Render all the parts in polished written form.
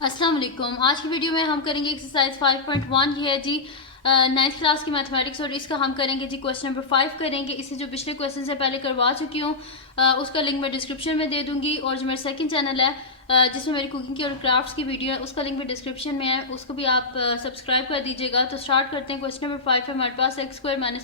अस्सलाम वालेकुम। आज की वीडियो में हम करेंगे एक्सरसाइज 5.1। ये है जी 9th क्लास की मैथमेटिक्स और इसका हम करेंगे जी क्वेश्चन नंबर 5 करेंगे। इसे जो पिछले क्वेश्चन से पहले करवा चुकी हूँ उसका लिंक मैं डिस्क्रिप्शन में दे दूँगी, और जो मेरा सेकंड चैनल है जिसमें मेरी कुकिंग की और क्राफ्ट्स की वीडियो है उसका लिंक भी डिस्क्रिप्शन में है, उसको भी आप सब्सक्राइब कर दीजिएगा। तो स्टार्ट करते हैं। क्वेश्चन नंबर 5 है हमारे पास x² - y² -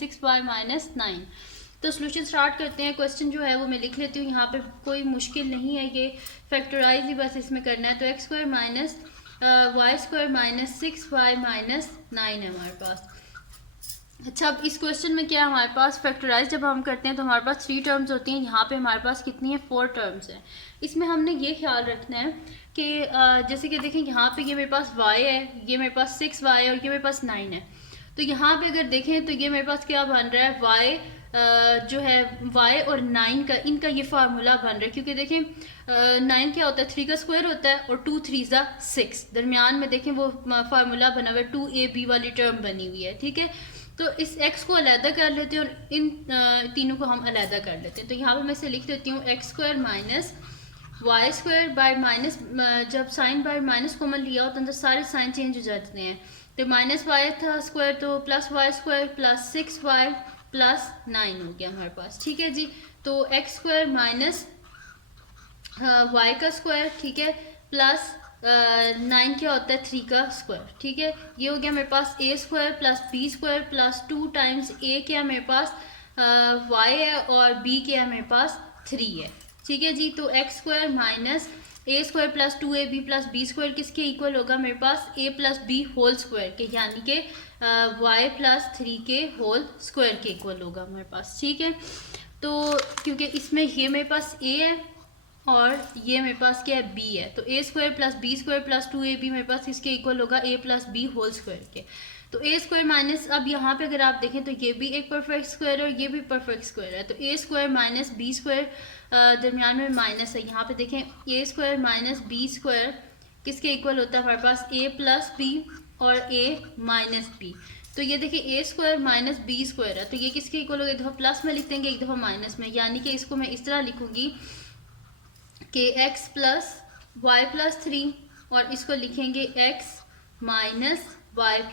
6y - 9। तो सोल्यूशन स्टार्ट करते हैं। क्वेश्चन जो है वो मैं लिख लेती हूँ, यहाँ पे कोई मुश्किल नहीं है, ये फैक्टराइज ही बस इसमें करना है। तो x² - y² - 6y - 9 है हमारे पास। अच्छा, अब इस क्वेश्चन में क्या है हमारे पास, फैक्टराइज जब हम करते हैं तो हमारे पास 3 टर्म्स होती हैं। यहाँ पे हमारे पास कितनी है, 4 टर्म्स हैं। इसमें हमने ये ख्याल रखना है कि जैसे कि देखें यहाँ पे ये मेरे पास y है, ये मेरे पास 6y है और ये मेरे पास 9 है। तो यहाँ पे अगर देखें तो ये मेरे पास क्या बन रहा है, y जो है y और 9 का, इनका ये फार्मूला बन रहा है। क्योंकि देखें 9 क्या होता है, 3 का स्क्वायर होता है और 2 3 6, दरमियान में देखें वो फार्मूला बना हुआ है, 2ab वाली टर्म बनी हुई है। ठीक है, तो इस x को अलहदा कर लेते हैं और इन तीनों को हम अलहदा कर लेते हैं। तो यहाँ पे मैं इसे लिख देती हूँ x² - y² बाय माइनस, जब साइन बाय माइनस कॉमन लिया हो तो अंदर सारे साइन चेंज हो जाते हैं। तो -y था स्क्वायर, तो +y² + 6y + 9 हो गया हमारे पास। ठीक है जी, तो x² माइनस y का स्क्वायर, ठीक है, प्लस 9 क्या होता है, 3 का स्क्वायर। ठीक है, ये हो गया मेरे पास a² + b² + 2 टाइम्स a क्या है मेरे पास y है और b क्या है मेरे पास 3 है। ठीक है जी, तो x² minus a² + 2ab + b² किसके इक्वल होगा मेरे पास, a + b होल स्क्वायर के, यानी कि y + 3 के होल स्क्वायर के इक्वल होगा हमारे पास। ठीक है, तो क्योंकि इसमें ये मेरे पास a है और ये मेरे पास क्या है, b है, तो a² + b² + 2ab मेरे पास किसके इक्वल होगा, a + b होल स्क्वायर के। तो a² माइनस, अब यहाँ पे अगर आप देखें तो ये भी एक परफेक्ट स्क्वायर है और ये भी परफेक्ट स्क्वायर है। तो a² - b² दरमियान में माइनस है, यहाँ पे देखें a² - b² किसके इक्वल होता है हमारे पास, a + b और a - b। तो ये देखिए a² - b² है, तो ये किसके इक्वल होगा, एक दफ़ा प्लस में लिख देंगे एक दफ़ा माइनस में, यानी कि इसको मैं इस तरह लिखूंगी कि x + y + 3 और इसको लिखेंगे x - y +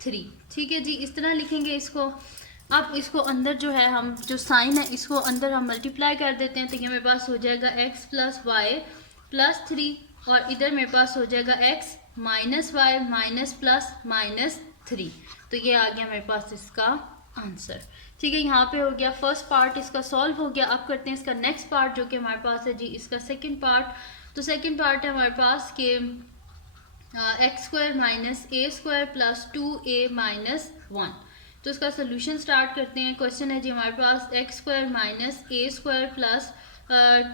3। ठीक है जी, इस तरह लिखेंगे इसको। अब इसको अंदर जो है, हम जो साइन है इसको अंदर हम मल्टीप्लाई कर देते हैं। तो ये मेरे पास हो जाएगा x + y + 3 और इधर मेरे पास हो जाएगा x - y - 3। तो ये आ गया मेरे पास इसका आंसर। ठीक है, यहाँ पे हो गया फर्स्ट पार्ट इसका सॉल्व हो गया। अब करते हैं इसका नेक्स्ट पार्ट जो कि हमारे पास है जी इसका सेकंड पार्ट। तो सेकंड पार्ट है हमारे पास कि x² - a² + 2a - 1। तो इसका सोल्यूशन स्टार्ट करते हैं। क्वेश्चन है जी हमारे पास x² - a² +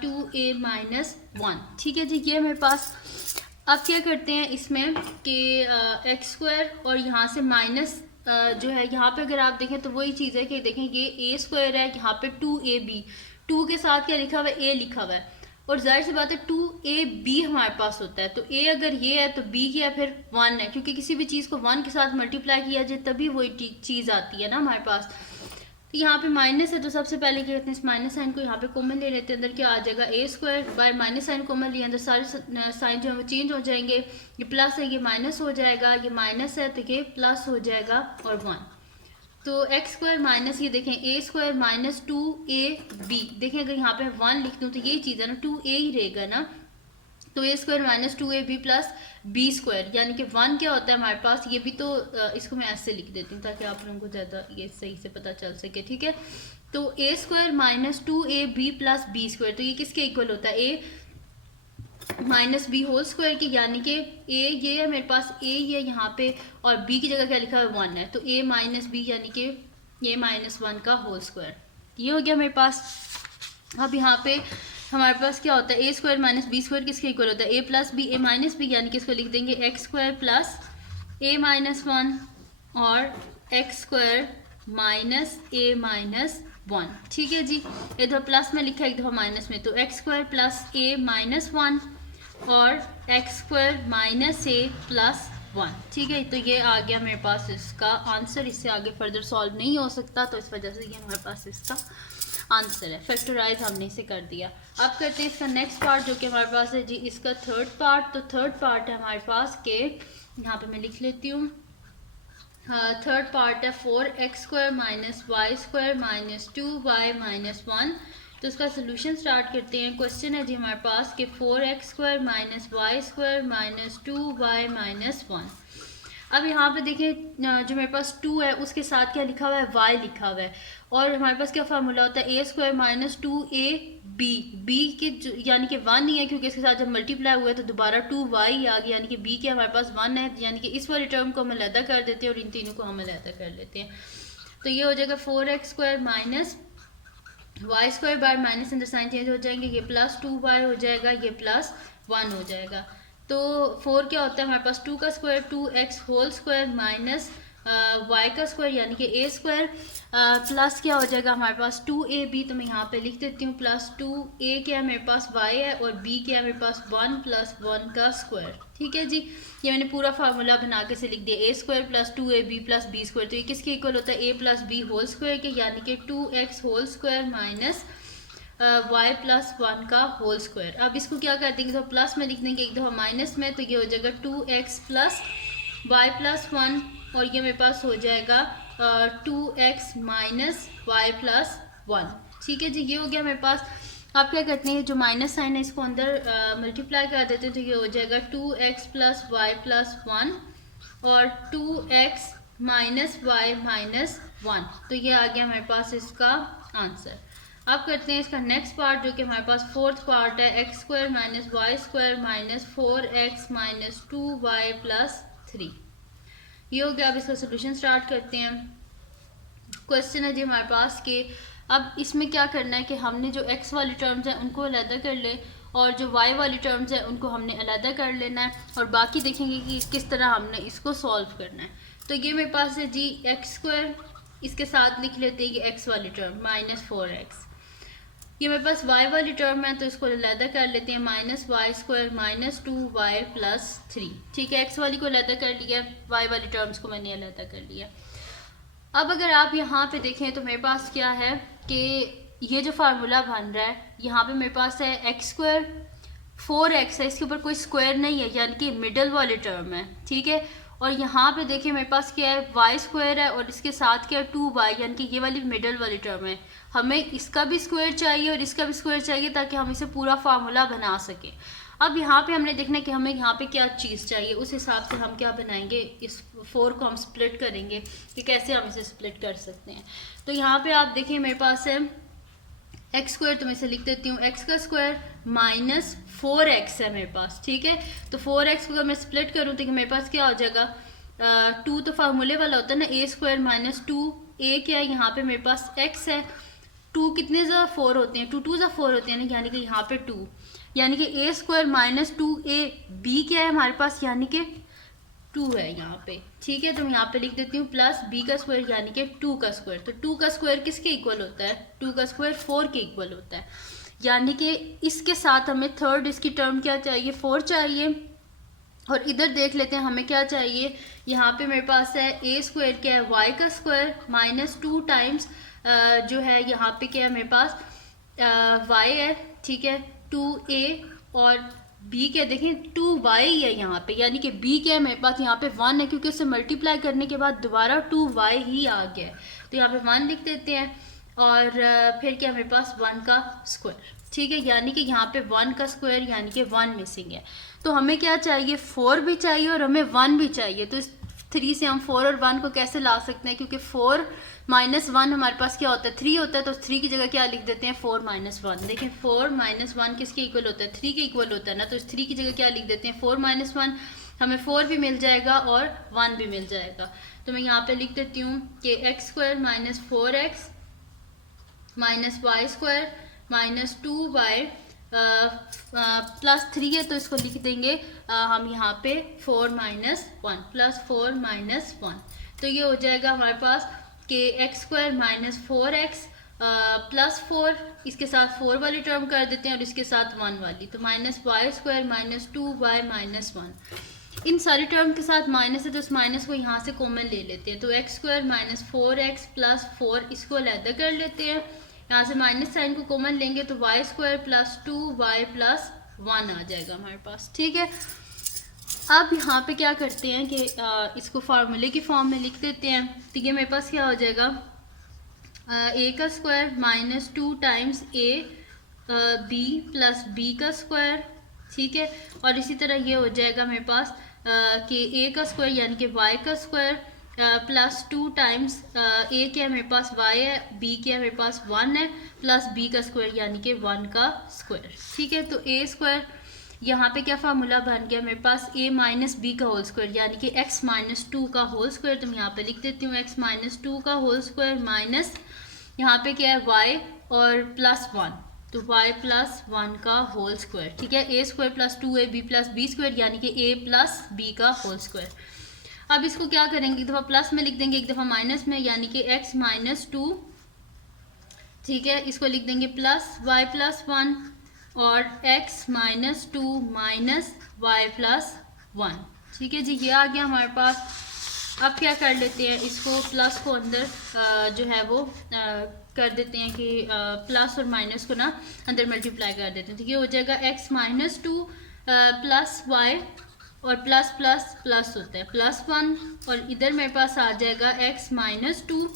2a - 1। ठीक है जी, ये मेरे पास। अब क्या करते हैं इसमें कि x² और यहाँ से माइनस जो है, यहाँ पे अगर आप देखें तो वही चीज़ है कि देखें ये a² है, यहाँ पे 2ab, 2 के साथ क्या लिखा हुआ है, a लिखा हुआ है, और जाहिर सी बात है 2ab हमारे पास होता है। तो a अगर ये है तो b क्या है, फिर 1 है, क्योंकि किसी भी चीज़ को 1 के साथ मल्टीप्लाई किया जाए तभी वही चीज़ आती है ना हमारे पास। तो यहाँ पे माइनस है, तो सबसे पहले क्या कहते हैं, इस माइनस साइन को यहाँ पे कॉमन ले लेते हैं। अंदर क्या आ जाएगा, a² bye minus sign common लिया, अंदर सारे साइन जो है वो चेंज हो जाएंगे। ये प्लस है, ये माइनस हो जाएगा, ये माइनस है तो ये प्लस हो जाएगा और 1। तो x² माइनस, ये देखें a² - 2ab, देखें अगर यहाँ पे 1 लिख दूँ तो यही चीज़ है ना, 2a ही रहेगा ना। तो a² - 2ab + b², यानी कि 1 क्या होता है हमारे पास, ये भी तो इसको मैं ऐसे लिख देती हूँ ताकि आप लोगों को ज़्यादा ये सही से पता चल सके। ठीक है, तो a² - 2ab + b², तो ये किसके इक्वल होता है, a - b होल स्क्वायर की, यानी कि a ये है मेरे पास, a ये यहाँ पे और b की जगह क्या लिखा है, 1 है, तो a - b यानी कि a - 1 का होल स्क्वायर। ये हो गया मेरे पास। अब यहाँ पे हमारे पास क्या होता है, a² - b² किसके इक्वल होता है, a + b a - b, यानी कि इसको लिख देंगे x² + a - 1 और x² - a - 1। ठीक है जी, एक दफ़ा प्लस में लिखा है एक दफ़ा माइनस में, तो x² + a - 1 और x² - a + 1। ठीक है, तो ये आ गया मेरे पास इसका आंसर। इससे आगे फर्दर सॉल्व नहीं हो सकता, तो इस वजह से ये हमारे पास इसका आंसर है। फैक्टराइज हमने इसे कर दिया। अब करते हैं इसका नेक्स्ट पार्ट जो कि हमारे पास है जी इसका थर्ड पार्ट। तो थर्ड पार्ट है हमारे पास के, यहाँ पे मैं लिख लेती हूँ, थर्ड पार्ट है 4x² minus Y square minus 2y minus 1। तो उसका सोल्यूशन स्टार्ट करते हैं। क्वेश्चन है जी हमारे पास कि 4x² minus Y square minus 2y minus 1। अब यहाँ पे देखें जो मेरे पास 2 है उसके साथ क्या लिखा हुआ है, y लिखा हुआ है, और हमारे पास क्या फार्मूला होता है a² माइनस 2ab, b के यानी कि 1 नहीं है क्योंकि इसके साथ जब मल्टीप्लाई हुआ है तो दोबारा 2y आ गया, यानी कि b के हमारे पास 1 है, यानी कि इस वाली टर्म को हम अलहदा कर देते हैं और इन तीनों को हम अलहदा कर लेते हैं। तो ये हो जाएगा 4x² माइनस वाई स्क्वायर बार माइनस अंदर साइन चेंज हो जाएंगे, ये प्लस 2y हो जाएगा, ये प्लस 1 हो जाएगा। तो 4 क्या होता है हमारे पास 2 का square 2x whole square minus y का स्क्वायर यानी कि a स्क्वायर प्लस क्या हो जाएगा हमारे पास 2ab। तो मैं यहाँ पे लिख देती हूँ प्लस 2a क्या है मेरे पास y है और b क्या है मेरे पास 1 प्लस 1 का स्क्वायर। ठीक है जी, ये मैंने पूरा फार्मूला बना के से लिख दिया, a square plus 2ab plus b square. तो ये किसके इक्वल होता है a plus b whole square के, यानी कि 2x whole square minus y plus 1 का होल स्क्वायर। अब इसको क्या कर देंगे, तो प्लस में लिख देंगे एक दफ़ा माइनस में, तो ये हो जाएगा 2x प्लस y प्लस 1 और ये मेरे पास हो जाएगा 2x माइनस y प्लस 1। ठीक है जी, ये हो गया मेरे पास। आप क्या करते हैं जो माइनस साइन है इसको अंदर मल्टीप्लाई कर देते हैं, तो ये हो जाएगा 2x प्लस y प्लस 1 और 2x माइनस y माइनस 1। तो ये आ गया हमारे पास इसका आंसर। अब करते हैं इसका नेक्स्ट पार्ट जो कि हमारे पास फोर्थ पार्ट है, x² minus Y square minus 4x minus 2y plus 3। ये हो गया। अब इसका सोल्यूशन स्टार्ट करते हैं। क्वेश्चन है जी हमारे पास कि अब इसमें क्या करना है कि हमने जो x वाली टर्म्स हैं उनको अलहदा कर ले और जो y वाली टर्म्स हैं उनको हमने अलहदा कर लेना है, और बाकी देखेंगे कि किस तरह हमने इसको सॉल्व करना है। तो ये मेरे पास है जी x², इसके साथ लिख लेते हैं कि x वाली टर्म माइनस 4x। ये मेरे पास y वाली टर्म है तो इसको अलहदा कर लेते हैं, minus Y square minus 2y plus 3। ठीक है, x वाली को अलहदा कर लिया, y वाली टर्म्स को मैंने अलहदा कर लिया। अब अगर आप यहाँ पे देखें तो मेरे पास क्या है कि ये जो फार्मूला बन रहा है यहाँ पे मेरे पास है x² 4x है, इसके ऊपर कोई स्क्वायर नहीं है यानी कि मिडल वाली टर्म है। ठीक है, और यहाँ पे देखिए मेरे पास क्या है y² है और इसके साथ क्या है 2y, यानी कि ये वाली मिडल वाली टर्म है। हमें इसका भी स्क्वायर चाहिए और इसका भी स्क्वायर चाहिए ताकि हम इसे पूरा फार्मूला बना सकें। अब यहाँ पे हमने देखना है कि हमें यहाँ पे क्या चीज़ चाहिए, उस हिसाब से हम क्या बनाएंगे, इस 4 को हम स्प्लिट करेंगे कि कैसे हम इसे स्प्लिट कर सकते हैं। तो यहाँ पे आप देखिए मेरे पास है x², तो मैं इसे लिख देती हूँ x का स्क्वायर माइनस 4x है मेरे पास। ठीक है, तो 4x को अगर मैं स्प्लिट करूँ तो मेरे पास क्या हो जाएगा 2 तो फार्मूले वाला होता है ना, a² माइनस 2a क्या है यहाँ पे मेरे पास x है, 2 कितने ज़ा 4 होते हैं, 2 2 ज़ा 4 होते हैं ना, यानी कि यहाँ पे 2, यानी कि a² माइनस 2ab क्या है हमारे पास, यानी कि 2 है यहाँ पे। ठीक है, तो मैं यहाँ पे लिख देती हूँ प्लस b का स्क्वायर यानी कि 2 का स्क्वायर। तो 2 का स्क्वायर किसके इक्वल होता है, 2 का स्क्वायर 4 के इक्वल होता है, यानी कि इसके साथ हमें थर्ड इसकी टर्म क्या चाहिए, 4 चाहिए। और इधर देख लेते हैं हमें क्या चाहिए, यहाँ पे मेरे पास है a² क्या है y का स्क्वायर माइनस 2 टाइम्स जो है यहाँ पे क्या है मेरे पास y है। ठीक है, 2a और b क्या देखें 2y है यहाँ पे, यानी कि b क्या है मेरे पास यहाँ पे 1 है क्योंकि उससे मल्टीप्लाई करने के बाद दोबारा 2y ही आ गया है। तो यहाँ पे 1 लिख देते हैं और फिर क्या मेरे पास 1 का स्क्वायर। ठीक है, यानी कि यहाँ पे 1 का स्क्वायर यानी कि 1 मिसिंग है। तो हमें क्या चाहिए, 4 भी चाहिए और हमें 1 भी चाहिए। तो इस 3 से हम 4 और 1 को कैसे ला सकते हैं, क्योंकि 4 माइनस 1 हमारे पास क्या होता है 3 होता है, तो 3 की जगह क्या लिख देते हैं 4 माइनस 1। देखें 4 माइनस 1 किसके इक्वल होता है, 3 के इक्वल होता है ना, तो इस 3 की जगह क्या लिख देते हैं 4 माइनस 1। हमें 4 भी मिल जाएगा और 1 भी मिल जाएगा। तो मैं यहाँ पे लिख देती हूँ कि x² minus 4x minus Y square minus 2y plus 3 है, तो इसको लिख देंगे हम यहाँ पे 4 माइनस 1 प्लस 4 माइनस 1। तो ये हो जाएगा हमारे पास कि x² माइनस 4x प्लस 4, इसके साथ 4 वाली टर्म कर देते हैं और इसके साथ 1 वाली, तो minus y² minus 2y minus 1। इन सारी टर्म के साथ माइनस है तो इस माइनस को यहाँ से कॉमन ले लेते हैं। तो x² माइनस 4x प्लस 4 इसको अलहदा कर लेते हैं, यहाँ से माइनस साइन को कॉमन लेंगे तो y square plus 2y plus 1 आ जाएगा हमारे पास, ठीक है। अब यहाँ पे क्या करते हैं कि इसको फार्मूले की फॉर्म में लिख देते हैं। तो ये मेरे पास क्या हो जाएगा, a का square minus 2 times a b plus b का स्क्वायर, ठीक है। और इसी तरह ये हो जाएगा मेरे पास कि a का स्क्वायर यानी कि y का स्क्वायर प्लस 2 टाइम्स a क्या है मेरे पास y है, b क्या है मेरे पास 1 है, प्लस b का स्क्वायर यानी कि 1 का स्क्वायर, ठीक है। तो a स्क्वायर यहाँ पे क्या फार्मूला बन गया मेरे पास, a माइनस बी का होल स्क्वायर यानी कि x माइनस 2 का होल स्क्वायर। तो मैं यहाँ पे लिख देती हूँ x माइनस 2 का होल स्क्वायर माइनस यहाँ पे क्या है y और प्लस 1, तो y प्लस 1 का होल स्क्वायर, ठीक है। a square plus 2ab plus b square यानी कि a प्लस b का होल स्क्वायर। अब इसको क्या करेंगे, एक दफ़ा प्लस में लिख देंगे, एक दफ़ा माइनस में, यानी कि x माइनस 2, ठीक है। इसको लिख देंगे प्लस y प्लस 1 और x minus 2 minus y plus 1, ठीक है जी। ये आ गया हमारे पास। अब क्या कर लेते हैं, इसको प्लस को अंदर जो है वो कर देते हैं कि प्लस और माइनस को ना अंदर मल्टीप्लाई कर देते हैं। तो ये हो जाएगा x माइनस 2 प्लस y और प्लस प्लस प्लस होता है प्लस 1, और इधर मेरे पास आ जाएगा x माइनस 2।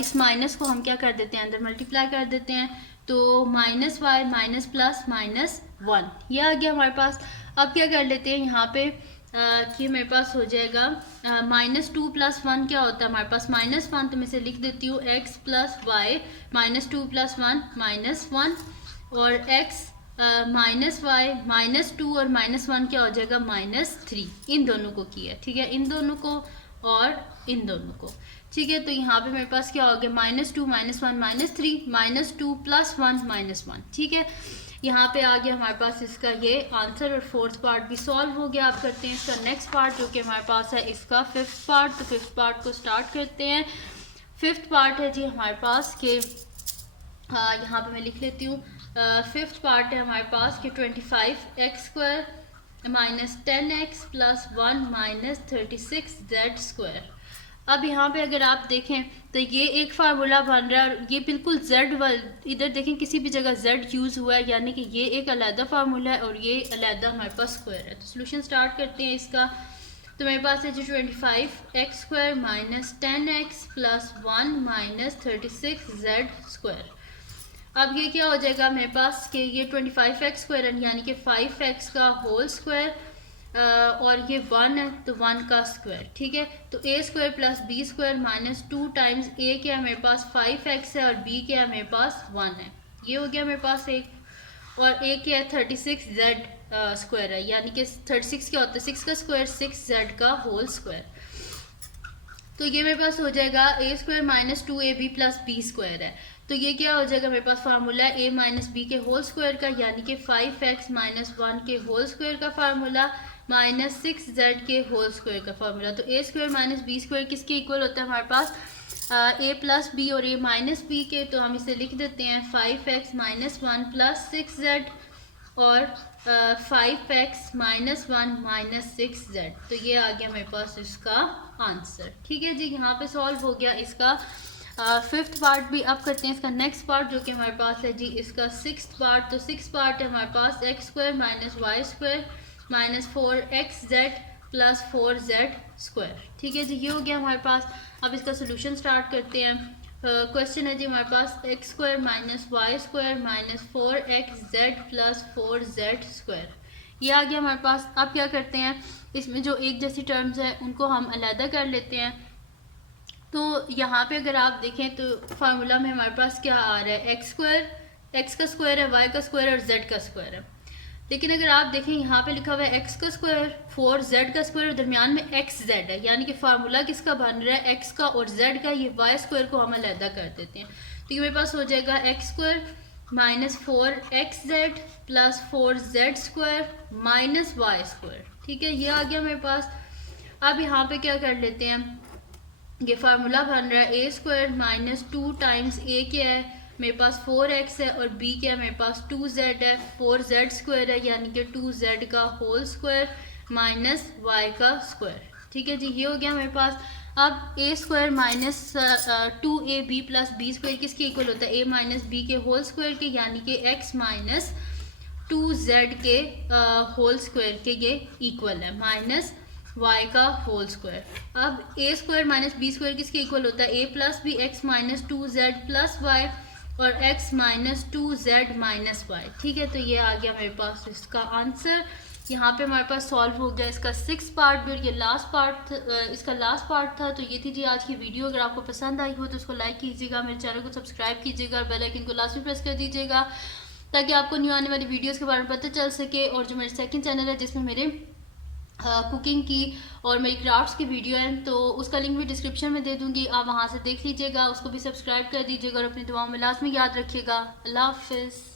इस माइनस को हम क्या कर देते हैं, अंदर मल्टीप्लाई कर देते हैं, तो minus y minus plus minus 1, ये आ गया हमारे पास। अब क्या कर लेते हैं यहाँ पे कि मेरे पास हो जाएगा माइनस 2 प्लस 1 क्या होता है हमारे पास माइनस 1, तो मैं इसे लिख देती हूँ x plus y minus 2 plus 1 minus 1, और x माइनस वाई माइनस 2 और माइनस 1 क्या हो जाएगा माइनस 3। इन दोनों को किया, ठीक है, इन दोनों को और इन दोनों को, ठीक है। तो यहाँ पे मेरे पास क्या हो गया minus 2 minus 1 minus 3 minus 2 plus 1 minus 1, ठीक है। यहाँ पे आ गया हमारे पास इसका ये आंसर, और फोर्थ पार्ट भी सॉल्व हो गया। आप करते हैं इसका नेक्स्ट पार्ट जो कि हमारे पास है इसका फिफ्थ पार्ट। तो फिफ्थ पार्ट को स्टार्ट करते हैं। फिफ्थ पार्ट है जी हमारे पास के यहाँ पे मैं लिख लेती हूँ। फिफ्थ पार्ट है हमारे पास कि 25x square minus 10x plus 1 minus 36z square. अब यहाँ पे अगर आप देखें तो ये एक फार्मूला बन रहा है, और ये बिल्कुल z इधर देखें किसी भी जगह z यूज़ हुआ है, यानी कि ये एक अलहदा फार्मूला है और ये अलहदा हमारे पास स्क्वायर है। तो सोल्यूशन स्टार्ट करते हैं इसका। तो मेरे पास है जी 25x square minus 10x plus 1 minus 36z square. अब ये क्या हो जाएगा मेरे पास कि ये 25x स्क्वायर यानी कि 5x का होल स्क्वायर, और ये 1 है तो 1 का स्क्वायर, ठीक है। तो a square plus b square minus 2 times a क्या है मेरे पास 5x है और b क्या है मेरे पास 1 है, ये हो गया मेरे पास एक। और a क्या है 36z स्क्वायर है, यानी कि 36 क्या होता है 6 का स्क्वायर 6z का होल स्क्वायर। तो ये मेरे पास हो जाएगा a square minus 2ab plus b square है। तो ये क्या हो जाएगा मेरे पास फार्मूला a माइनस बी के होल स्क्वायर का, यानी कि 5x माइनस 1 के होल स्क्वायर का फार्मूला माइनस 6z के होल स्क्वायर का फार्मूला। तो a square minus b square किसके इक्वल होता है हमारे पास a प्लस बी और a माइनस बी के। तो हम इसे लिख देते हैं 5x माइनस 1 प्लस 6z और 5x माइनस 1 माइनस 6z। तो ये आ गया मेरे पास इसका आंसर, ठीक है जी। यहाँ पे सॉल्व हो गया इसका फिफ्थ पार्ट भी। अब करते हैं इसका नेक्स्ट पार्ट जो कि हमारे पास है जी इसका सिक्स्थ पार्ट। तो सिक्स्थ पार्ट है हमारे पास X square minus Y square minus 4xz plus 4z square, ठीक है जी। ये हो गया हमारे पास। अब इसका सोल्यूशन स्टार्ट करते हैं। क्वेश्चन है जी हमारे पास X square minus Y square minus 4xz plus 4z square, ये आ गया हमारे पास। अब क्या करते हैं इसमें जो एक जैसी टर्म्स है उनको हम अलहदा कर लेते हैं। तो यहाँ पे अगर आप देखें तो फार्मूला में हमारे पास क्या आ रहा है एक्स स्क्वायर, एक्स का स्क्वायर है, वाई का स्क्वायर और जेड का स्क्वायर है। लेकिन अगर आप देखें यहाँ पे लिखा हुआ है एक्स का स्क्वायर 4z का स्क्वायर और दरमियान में एक्स जेड है, यानी कि फार्मूला किसका बन रहा है एक्स का और जेड का। ये वाई स्क्वायर को हम अलहदा कर देते हैं। तो ये मेरे पास हो जाएगा x square minus 4xz plus 4z square minus Y square, ठीक है। ये आ गया मेरे पास। अब यहाँ पे क्या कर लेते हैं, ये फार्मूला बन रहा है ए स्क्वायर माइनस 2 टाइम्स ए क्या है मेरे पास 4x है और b क्या है मेरे पास 2z है, 4z स्क्वायर है यानी कि 2z का होल स्क्वायर माइनस y का स्क्वायर, ठीक है जी। ये हो गया मेरे पास। अब A square minus 2ab plus B square किसके इक्वल होता है, a माइनस बी के होल स्क्वायर के, यानी कि x माइनस 2z के होल स्क्वायर के ये इक्वल है, माइनस y का होल स्क्वायर। अब a square minus b square किसके इक्वल होता है, a plus b x minus 2z plus y और x minus 2z minus y। ठीक है, तो ये आ गया मेरे पास इसका आंसर। यहाँ पे हमारे पास सॉल्व हो गया इसका 6 पार्ट भी, और ये लास्ट पार्ट इसका लास्ट पार्ट था। तो ये थी जी आज की वीडियो। अगर आपको पसंद आई हो तो उसको लाइक कीजिएगा, मेरे चैनल को सब्सक्राइब कीजिएगा और बेल आइकन को लास्ट में प्रेस कर दीजिएगा ताकि आपको न्यू आने वाली वीडियोस के बारे में पता चल सके। और जो मेरे सेकंड चैनल है जिसमें मेरे कुकिंग की और मेरी क्राफ्ट्स की वीडियो है, तो उसका लिंक भी डिस्क्रिप्शन में दे दूँगी, आप वहाँ से देख लीजिएगा, उसको भी सब्सक्राइब कर दीजिएगा और अपनी दुआओं में लाजमी याद रखिएगा। अल्लाह हाफिज़।